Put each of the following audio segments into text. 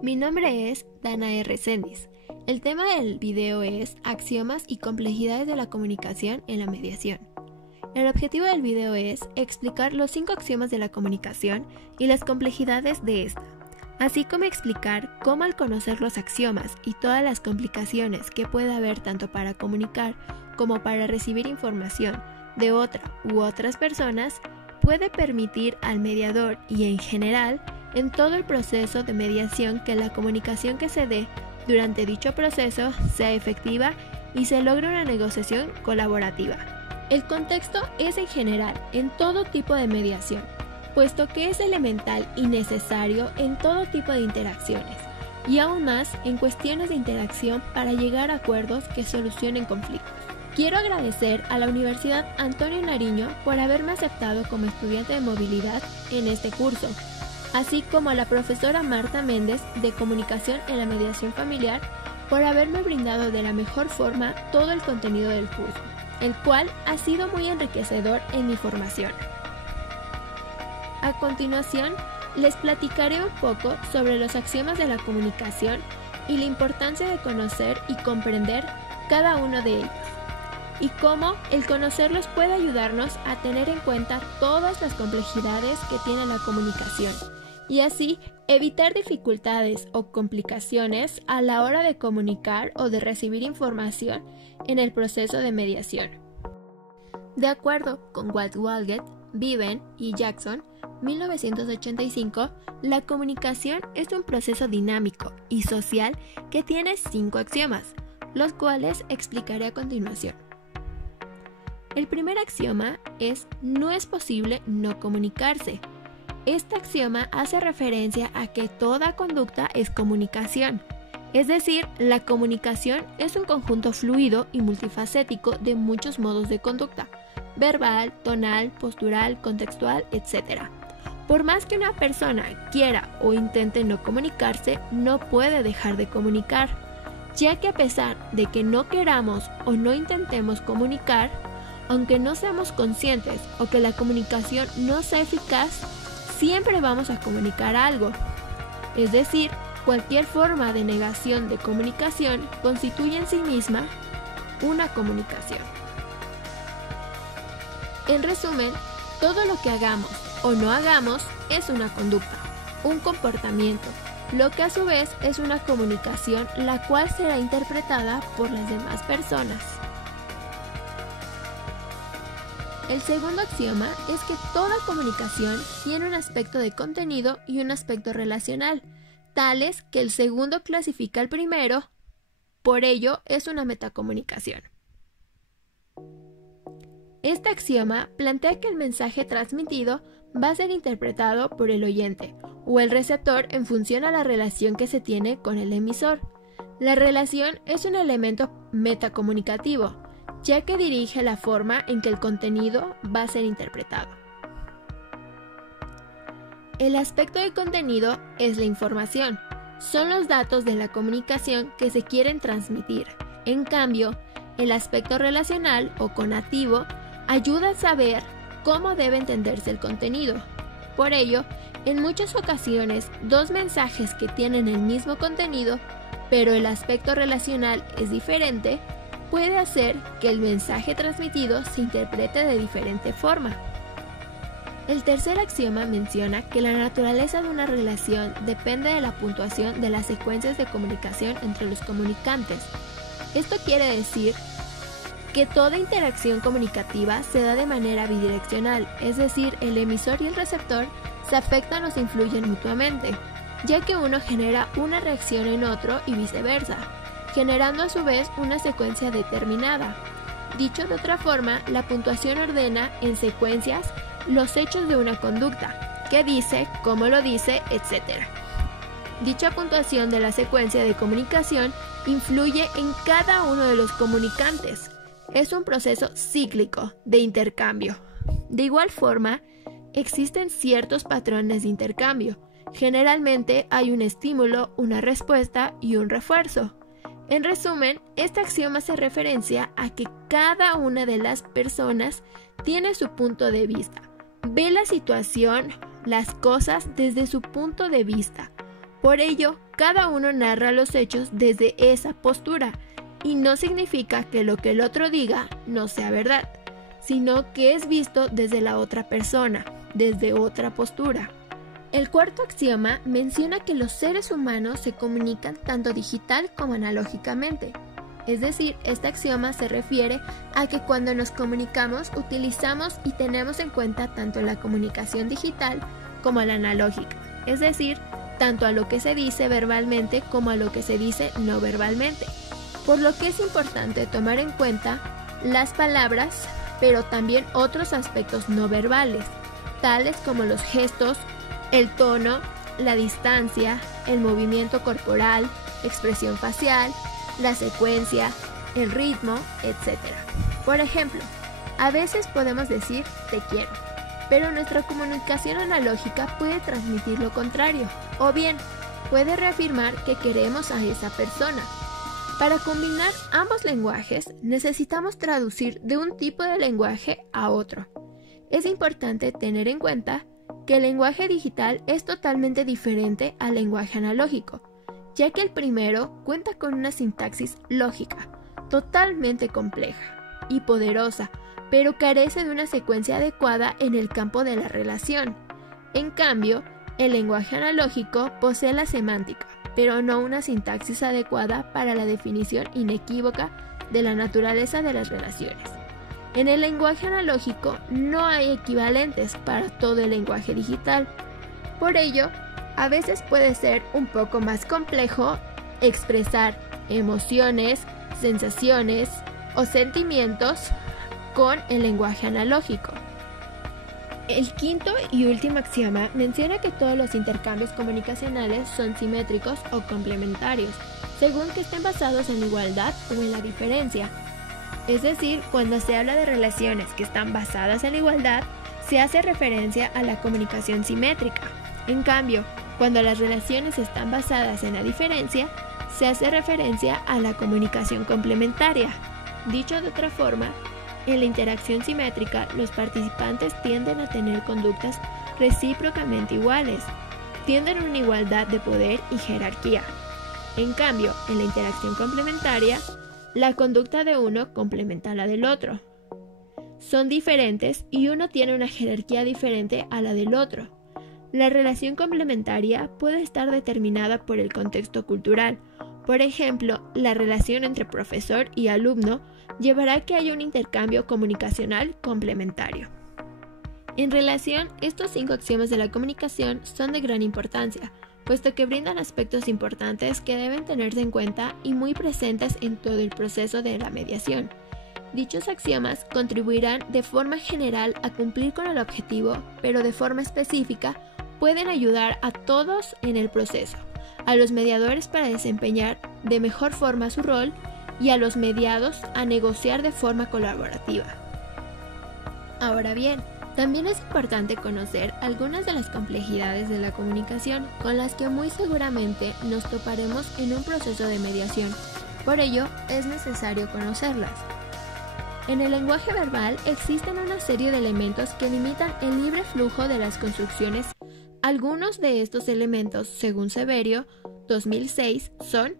Mi nombre es Dana R. Sendis. El tema del video es Axiomas y complejidades de la comunicación en la mediación. El objetivo del video es explicar los 5 axiomas de la comunicación y las complejidades de esta, así como explicar cómo al conocer los axiomas y todas las complicaciones que puede haber tanto para comunicar como para recibir información de otra u otras personas, puede permitir al mediador y en general en todo el proceso de mediación que la comunicación que se dé durante dicho proceso sea efectiva y se logre una negociación colaborativa. El contexto es en general en todo tipo de mediación, puesto que es elemental y necesario en todo tipo de interacciones, y aún más en cuestiones de interacción para llegar a acuerdos que solucionen conflictos. Quiero agradecer a la Universidad Antonio Nariño por haberme aceptado como estudiante de movilidad en este curso, así como a la profesora Marta Méndez de Comunicación en la Mediación Familiar por haberme brindado de la mejor forma todo el contenido del curso, el cual ha sido muy enriquecedor en mi formación. A continuación, les platicaré un poco sobre los axiomas de la comunicación y la importancia de conocer y comprender cada uno de ellos, y cómo el conocerlos puede ayudarnos a tener en cuenta todas las complejidades que tiene la comunicación, y así evitar dificultades o complicaciones a la hora de comunicar o de recibir información en el proceso de mediación. De acuerdo con Walt Walgett, Viven y Jackson, 1985, la comunicación es un proceso dinámico y social que tiene 5 axiomas, los cuales explicaré a continuación. El primer axioma es: no es posible no comunicarse. Este axioma hace referencia a que toda conducta es comunicación, es decir, la comunicación es un conjunto fluido y multifacético de muchos modos de conducta, verbal, tonal, postural, contextual, etc. Por más que una persona quiera o intente no comunicarse, no puede dejar de comunicar, ya que a pesar de que no queramos o no intentemos comunicar, aunque no seamos conscientes o que la comunicación no sea eficaz, siempre vamos a comunicar algo. Es decir, cualquier forma de negación de comunicación constituye en sí misma una comunicación. En resumen, todo lo que hagamos o no hagamos es una conducta, un comportamiento, lo que a su vez es una comunicación la cual será interpretada por las demás personas. El segundo axioma es que toda comunicación tiene un aspecto de contenido y un aspecto relacional, tales que el segundo clasifica al primero, por ello es una metacomunicación. Este axioma plantea que el mensaje transmitido va a ser interpretado por el oyente o el receptor en función a la relación que se tiene con el emisor. La relación es un elemento metacomunicativo, ya que dirige la forma en que el contenido va a ser interpretado. El aspecto de contenido es la información, son los datos de la comunicación que se quieren transmitir. En cambio, el aspecto relacional o conativo ayuda a saber cómo debe entenderse el contenido. Por ello, en muchas ocasiones, 2 mensajes que tienen el mismo contenido, pero el aspecto relacional es diferente, puede hacer que el mensaje transmitido se interprete de diferente forma. El tercer axioma menciona que la naturaleza de una relación depende de la puntuación de las secuencias de comunicación entre los comunicantes. Esto quiere decir que toda interacción comunicativa se da de manera bidireccional, es decir, el emisor y el receptor se afectan o se influyen mutuamente, ya que uno genera una reacción en otro y viceversa, generando a su vez una secuencia determinada. Dicho de otra forma, la puntuación ordena en secuencias los hechos de una conducta, qué dice, cómo lo dice, etc. Dicha puntuación de la secuencia de comunicación influye en cada uno de los comunicantes. Es un proceso cíclico de intercambio. De igual forma, existen ciertos patrones de intercambio. Generalmente hay un estímulo, una respuesta y un refuerzo. En resumen, este axioma hace referencia a que cada una de las personas tiene su punto de vista, ve la situación, las cosas desde su punto de vista, Por ello, cada uno narra los hechos desde esa postura, y no significa que lo que el otro diga no sea verdad, sino que es visto desde la otra persona, desde otra postura. El cuarto axioma menciona que los seres humanos se comunican tanto digital como analógicamente. Es decir, este axioma se refiere a que cuando nos comunicamos utilizamos y tenemos en cuenta tanto la comunicación digital como la analógica, es decir, tanto a lo que se dice verbalmente como a lo que se dice no verbalmente. Por lo que es importante tomar en cuenta las palabras, pero también otros aspectos no verbales, tales como los gestos, el tono, la distancia, el movimiento corporal, expresión facial, la secuencia, el ritmo, etc. Por ejemplo, a veces podemos decir te quiero, pero nuestra comunicación analógica puede transmitir lo contrario, o bien puede reafirmar que queremos a esa persona. Para combinar ambos lenguajes, necesitamos traducir de un tipo de lenguaje a otro. Es importante tener en cuenta que el lenguaje digital es totalmente diferente al lenguaje analógico, ya que el primero cuenta con una sintaxis lógica, totalmente compleja y poderosa, pero carece de una secuencia adecuada en el campo de la relación. En cambio, el lenguaje analógico posee la semántica, pero no una sintaxis adecuada para la definición inequívoca de la naturaleza de las relaciones. En el lenguaje analógico no hay equivalentes para todo el lenguaje digital. Por ello, a veces puede ser un poco más complejo expresar emociones, sensaciones o sentimientos con el lenguaje analógico. El quinto y último axioma menciona que todos los intercambios comunicacionales son simétricos o complementarios, según que estén basados en la igualdad o en la diferencia. Es decir, cuando se habla de relaciones que están basadas en la igualdad, se hace referencia a la comunicación simétrica. En cambio, cuando las relaciones están basadas en la diferencia, se hace referencia a la comunicación complementaria. Dicho de otra forma, en la interacción simétrica, los participantes tienden a tener conductas recíprocamente iguales, tienden a una igualdad de poder y jerarquía. En cambio, en la interacción complementaria, la conducta de uno complementa a la del otro. Son diferentes y uno tiene una jerarquía diferente a la del otro. La relación complementaria puede estar determinada por el contexto cultural. Por ejemplo, la relación entre profesor y alumno llevará a que haya un intercambio comunicacional complementario. En relación, estos 5 axiomas de la comunicación son de gran importancia, puesto que brindan aspectos importantes que deben tenerse en cuenta y muy presentes en todo el proceso de la mediación. Dichos axiomas contribuirán de forma general a cumplir con el objetivo, pero de forma específica pueden ayudar a todos en el proceso, a los mediadores para desempeñar de mejor forma su rol y a los mediados a negociar de forma colaborativa. Ahora bien, también es importante conocer algunas de las complejidades de la comunicación con las que muy seguramente nos toparemos en un proceso de mediación. Por ello, es necesario conocerlas. En el lenguaje verbal existen una serie de elementos que limitan el libre flujo de las construcciones. Algunos de estos elementos, según Severio, 2006, son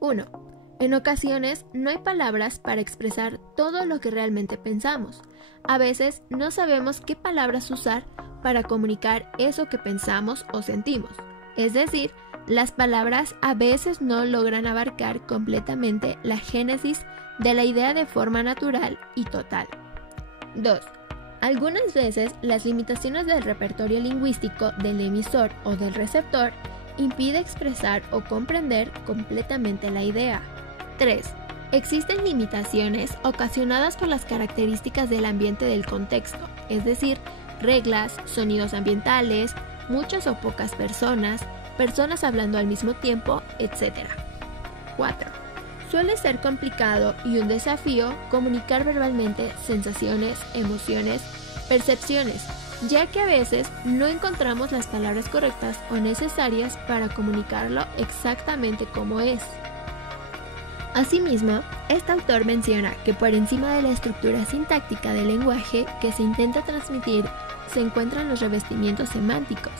1. En ocasiones no hay palabras para expresar todo lo que realmente pensamos. A veces no sabemos qué palabras usar para comunicar eso que pensamos o sentimos. Es decir, las palabras a veces no logran abarcar completamente la génesis de la idea de forma natural y total. 2. Algunas veces las limitaciones del repertorio lingüístico del emisor o del receptor impide expresar o comprender completamente la idea. 3. Existen limitaciones ocasionadas por las características del ambiente del contexto, es decir, reglas, sonidos ambientales, muchas o pocas personas, personas hablando al mismo tiempo, etc. 4. Suele ser complicado y un desafío comunicar verbalmente sensaciones, emociones, percepciones, ya que a veces no encontramos las palabras correctas o necesarias para comunicarlo exactamente como es. Asimismo, este autor menciona que por encima de la estructura sintáctica del lenguaje que se intenta transmitir se encuentran los revestimientos semánticos,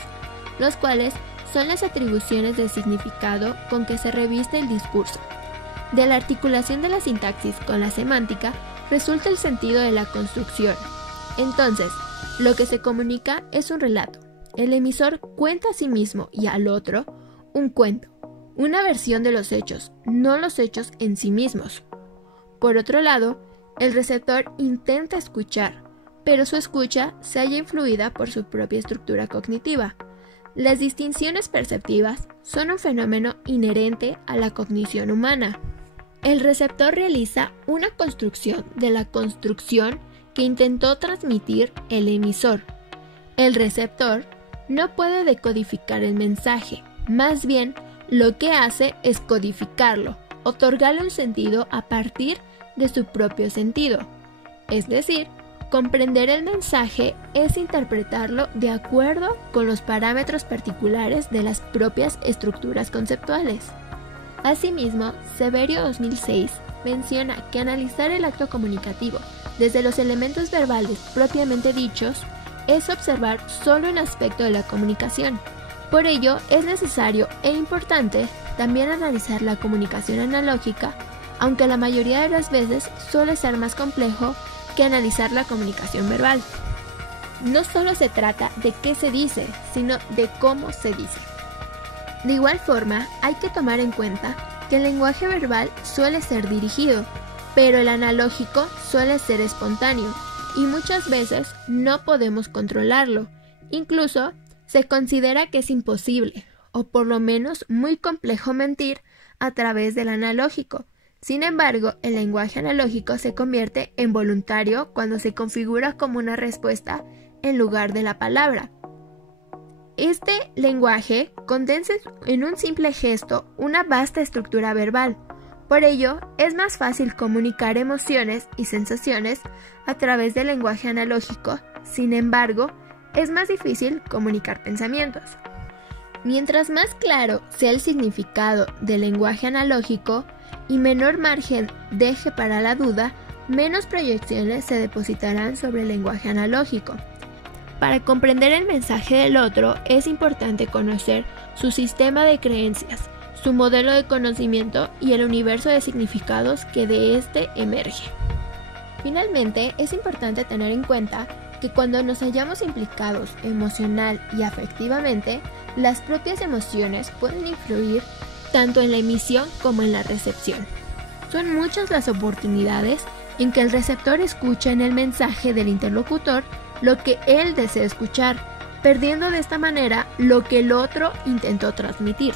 los cuales son las atribuciones de significado con que se reviste el discurso. De la articulación de la sintaxis con la semántica resulta el sentido de la construcción. Entonces, lo que se comunica es un relato. El emisor cuenta a sí mismo y al otro un cuento, una versión de los hechos, no los hechos en sí mismos. Por otro lado, el receptor intenta escuchar, pero su escucha se halla influida por su propia estructura cognitiva. Las distinciones perceptivas son un fenómeno inherente a la cognición humana. El receptor realiza una construcción de la construcción que intentó transmitir el emisor. El receptor no puede decodificar el mensaje, más bien lo que hace es codificarlo, otorgarle un sentido a partir de su propio sentido. Es decir, comprender el mensaje es interpretarlo de acuerdo con los parámetros particulares de las propias estructuras conceptuales. Asimismo, Severio 2006 menciona que analizar el acto comunicativo desde los elementos verbales propiamente dichos es observar solo un aspecto de la comunicación. Por ello, es necesario e importante también analizar la comunicación analógica, aunque la mayoría de las veces suele ser más complejo que analizar la comunicación verbal. No solo se trata de qué se dice, sino de cómo se dice. De igual forma, hay que tomar en cuenta que el lenguaje verbal suele ser dirigido, pero el analógico suele ser espontáneo y muchas veces no podemos controlarlo. Incluso se considera que es imposible, o por lo menos muy complejo mentir a través del analógico. Sin embargo, el lenguaje analógico se convierte en voluntario cuando se configura como una respuesta en lugar de la palabra. Este lenguaje condensa en un simple gesto una vasta estructura verbal. Por ello, es más fácil comunicar emociones y sensaciones a través del lenguaje analógico. Sin embargo, es más difícil comunicar pensamientos. Mientras más claro sea el significado del lenguaje analógico y menor margen deje para la duda, menos proyecciones se depositarán sobre el lenguaje analógico. Para comprender el mensaje del otro es importante conocer su sistema de creencias, su modelo de conocimiento y el universo de significados que de éste emerge. Finalmente, es importante tener en cuenta que cuando nos hallamos implicados emocional y afectivamente, las propias emociones pueden influir tanto en la emisión como en la recepción. Son muchas las oportunidades en que el receptor escucha en el mensaje del interlocutor lo que él desea escuchar, perdiendo de esta manera lo que el otro intentó transmitir.